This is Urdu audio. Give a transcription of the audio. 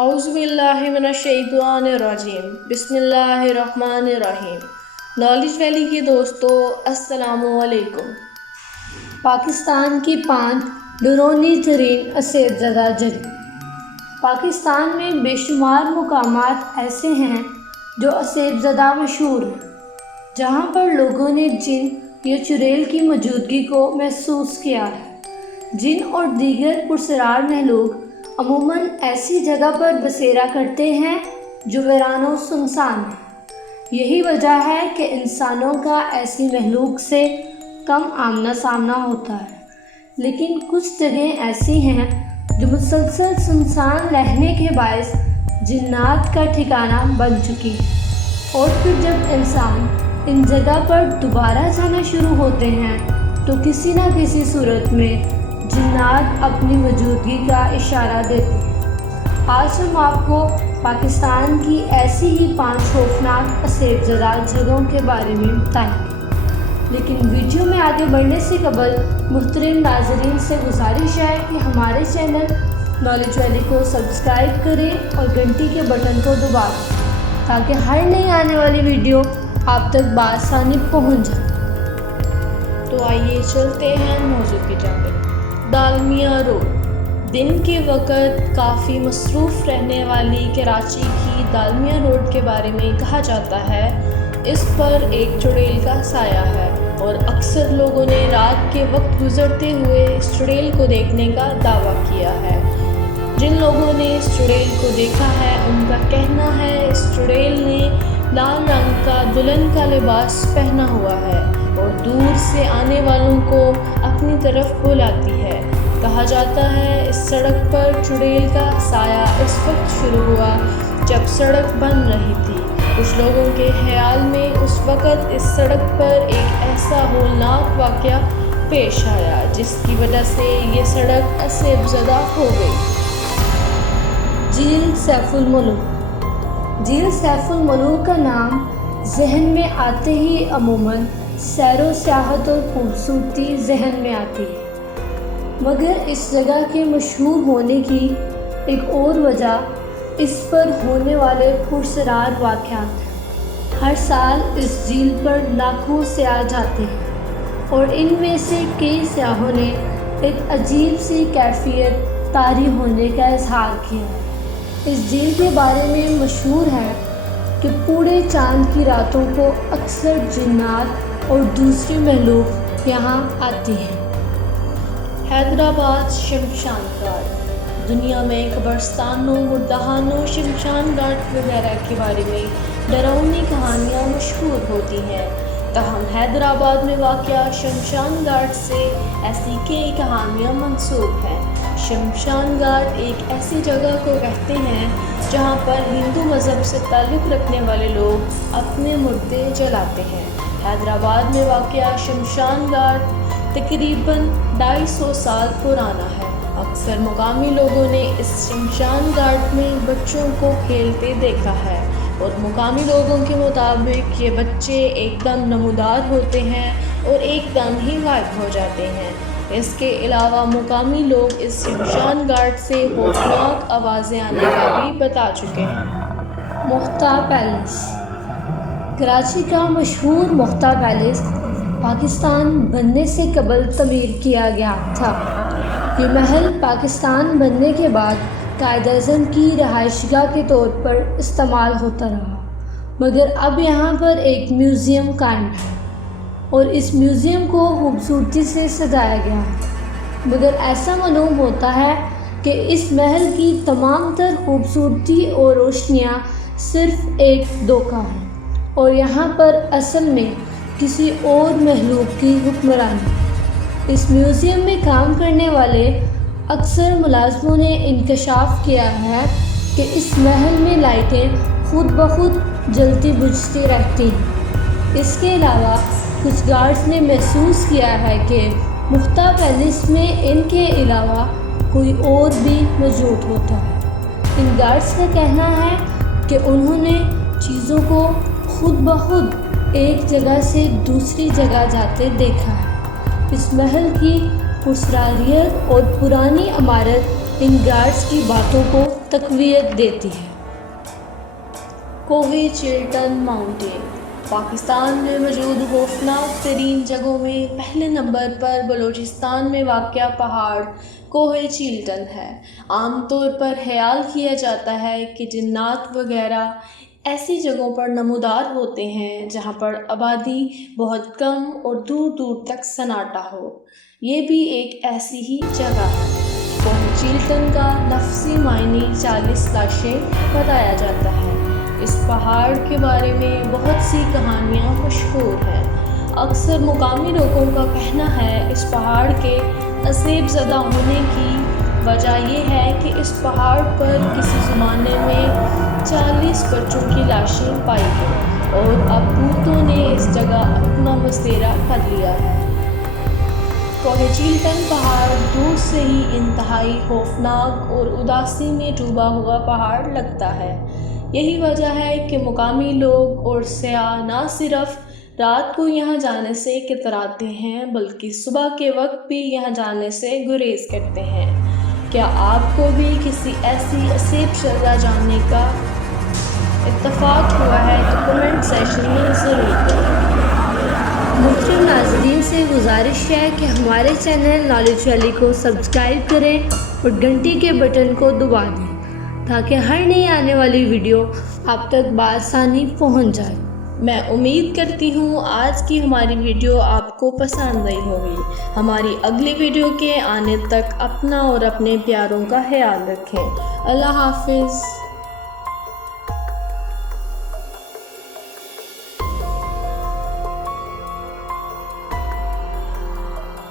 اعوذ باللہ من الشیطان الرجیم بسم اللہ الرحمن الرحیم۔ نالج ویلی کے دوستو السلام علیکم۔ پاکستان کی 5 ڈرونی ترین اسیب زدہ جگہ۔ پاکستان میں بے شمار مقامات ایسے ہیں جو اسیب زدہ مشہور ہیں، جہاں پر لوگوں نے جن یا چڑیل کی موجودگی کو محسوس کیا ہے۔ جن اور دیگر پراسرار مخلوق عموماً ایسی جگہ پر بسیرا کرتے ہیں جو ویران و سنسان ہے۔ یہی وجہ ہے کہ انسانوں کا ایسی مخلوق سے کم آمنا سامنا ہوتا ہے، لیکن کچھ جگہیں ایسی ہیں جو مسلسل سنسان رہنے کے باعث جنات کا ٹھکانہ بن چکی ہیں، اور پھر جب انسان ان جگہ پر دوبارہ جانا شروع ہوتے ہیں تو کسی نہ کسی صورت میں جنات اپنی موجودگی کا اشارہ دیتے ہیں۔ آج ہم آپ کو پاکستان کی ایسی ہی 5 خوفناک اسیب زدہ جگہوں کے بارے میں بتائیں گے، لیکن ویڈیو میں آگے بڑھنے سے قبل محترم ناظرین سے گزارش ہے کہ ہمارے چینل نالج ویلی کو سبسکرائب کریں اور گھنٹی کے بٹن کو دبا دیں تاکہ ہر نئی آنے والی ویڈیو آپ تک بآسانی پہنچ جائے۔ تو آئیے چلتے ہیں موضوع کی جانب۔ دالمیا روڈ۔ دن کے وقت کافی مصروف رہنے والی کراچی کی دالمیا روڈ کے بارے میں کہا جاتا ہے اس پر ایک چڑیل کا سایہ ہے، اور اکثر لوگوں نے رات کے وقت گزرتے ہوئے اس چڑیل کو دیکھنے کا دعویٰ کیا ہے۔ جن لوگوں نے اس چڑیل کو دیکھا ہے ان کا کہنا ہے اس چڑیل نے لال رنگ کا دلہن کا لباس پہنا ہوا ہے اور دور سے آنے والوں کو اپنی طرف بلاتی ہے۔ کہا جاتا ہے اس سڑک پر چڑیل کا سایہ اس وقت شروع ہوا جب سڑک بن رہی تھی۔ کچھ لوگوں کے خیال میں اس وقت اس سڑک پر ایک ایسا ہولناک واقعہ پیش آیا جس کی وجہ سے یہ سڑک اسیب زدہ ہو گئی۔ جھیل سیف الملوک۔ جھیل سیف الملوک کا نام ذہن میں آتے ہی عموماً سیر و سیاحت اور خوبصورتی ذہن میں آتی ہے، مگر اس جگہ کے مشہور ہونے کی ایک اور وجہ اس پر ہونے والے پراسرار واقعات ہیں۔ ہر سال اس جھیل پر لاکھوں سیاح جاتے ہیں اور ان میں سے کئی سیاحوں نے ایک عجیب سی کیفیت طاری ہونے کا اظہار کیا ہے۔ اس جھیل کے بارے میں مشہور ہے کہ پورے چاند کی راتوں کو اکثر جنات اور دوسری مخلوق یہاں آتی ہیں۔ حیدرآباد شمشان گھاٹ۔ دنیا میں قبرستانوں، مردہانوں، شمشان گھاٹ وغیرہ کے بارے میں ڈراؤنی کہانیاں مشہور ہوتی ہیں، تاہم حیدرآباد میں واقع شمشان گھاٹ سے ایسی کئی کہانیاں منسوب ہیں۔ شمشان گھاٹ ایک ایسی جگہ کو کہتے ہیں جہاں پر ہندو مذہب سے تعلق رکھنے والے لوگ اپنے مردے جلاتے ہیں۔ حیدرآباد میں واقع شمشان گھاٹ تقریباً 250 سال پرانا ہے۔ اکثر مقامی لوگوں نے اس شمشان گھاٹ میں بچوں کو کھیلتے دیکھا ہے، اور مقامی لوگوں کے مطابق یہ بچے ایک دم نمودار ہوتے ہیں اور ایک دم ہی غائب ہو جاتے ہیں۔ اس کے علاوہ مقامی لوگ اس شمشان گھاٹ سے خوفناک آوازیں آنے کا بھی بتا چکے ہیں۔ مختہ پیلس۔ کراچی کا مشہور مختہ پیلس پاکستان بننے سے قبل تعمیر کیا گیا تھا۔ یہ محل پاکستان بننے کے بعد قائد اعظم کی رہائش گاہ کے طور پر استعمال ہوتا رہا، مگر اب یہاں پر ایک میوزیم قائم ہے اور اس میوزیم کو خوبصورتی سے سجایا گیا ہے، مگر ایسا معلوم ہوتا ہے کہ اس محل کی تمام تر خوبصورتی اور روشنیاں صرف ایک دھوکہ ہے، اور یہاں پر اصل میں کسی اور مخلوق کی حکمرانی۔ اس میوزیم میں کام کرنے والے اکثر ملازموں نے انکشاف کیا ہے کہ اس محل میں لائٹیں خود بخود جلتی بجھتی رہتی ہیں۔ اس کے علاوہ کچھ گارڈز نے محسوس کیا ہے کہ مختہ پیلس میں ان کے علاوہ کوئی اور بھی موجود ہوتا ہے۔ ان گارڈز کا کہنا ہے کہ انہوں نے چیزوں کو خود بخود ایک جگہ سے دوسری جگہ جاتے دیکھا ہے۔ اس محل کی پراسراریت اور پرانی عمارت ان گارڈز کی باتوں کو تقویت دیتی ہے۔ کوہ چیلٹن ماؤنٹین پاکستان میں موجود خوفناک ترین جگہوں میں پہلے نمبر پر بلوچستان میں واقع پہاڑ کوہ چیلٹن ہے۔ عام طور پر خیال کیا جاتا ہے کہ جنات وغیرہ ایسی جگہوں پر نمودار ہوتے ہیں جہاں پر آبادی بہت کم اور دور دور تک سناٹا ہو۔ یہ بھی ایک ایسی ہی جگہ ہے۔ کوہ چیلٹن کا لفظی معنی 40 لاشیں بتایا جاتا ہے۔ اس پہاڑ کے بارے میں بہت سی کہانیاں مشہور ہیں۔ اکثر مقامی لوگوں کا کہنا ہے اس پہاڑ کے عذاب زدہ ہونے کی وجہ یہ ہے کہ اس پہاڑ پر کسی زمانے میں 40 بچوں کی لاشیں پائی گئیں اور اب بھوتوں نے اس جگہ اپنا بسیرا کر لیا ہے۔ کوہ چیلٹن پہاڑ دور سے ہی انتہائی خوفناک اور اداسی میں ڈوبا ہوا پہاڑ لگتا ہے۔ یہی وجہ ہے کہ مقامی لوگ اور سیاح نہ صرف رات کو یہاں جانے سے کتراتے ہیں بلکہ صبح کے وقت بھی یہاں جانے سے گریز کرتے ہیں۔ کیا آپ کو بھی کسی ایسی عجیب جگہ جانے کا اتفاق ہوا ہے تو کمنٹ سیکشن میں ضرور کریں۔ محترم ناظرین سے گزارش ہے کہ ہمارے چینل نالج ویلی کو سبسکرائب کریں اور گھنٹی کے بٹن کو دبا دیں تاکہ ہر نئی آنے والی ویڈیو آپ تک بآسانی پہنچ جائے۔ میں امید کرتی ہوں آج کی ہماری ویڈیو آپ کو پسند آئی ہوگی۔ ہماری اگلی ویڈیو کے آنے تک اپنا اور اپنے پیاروں کا خیال رکھیں۔ اللہ حافظ۔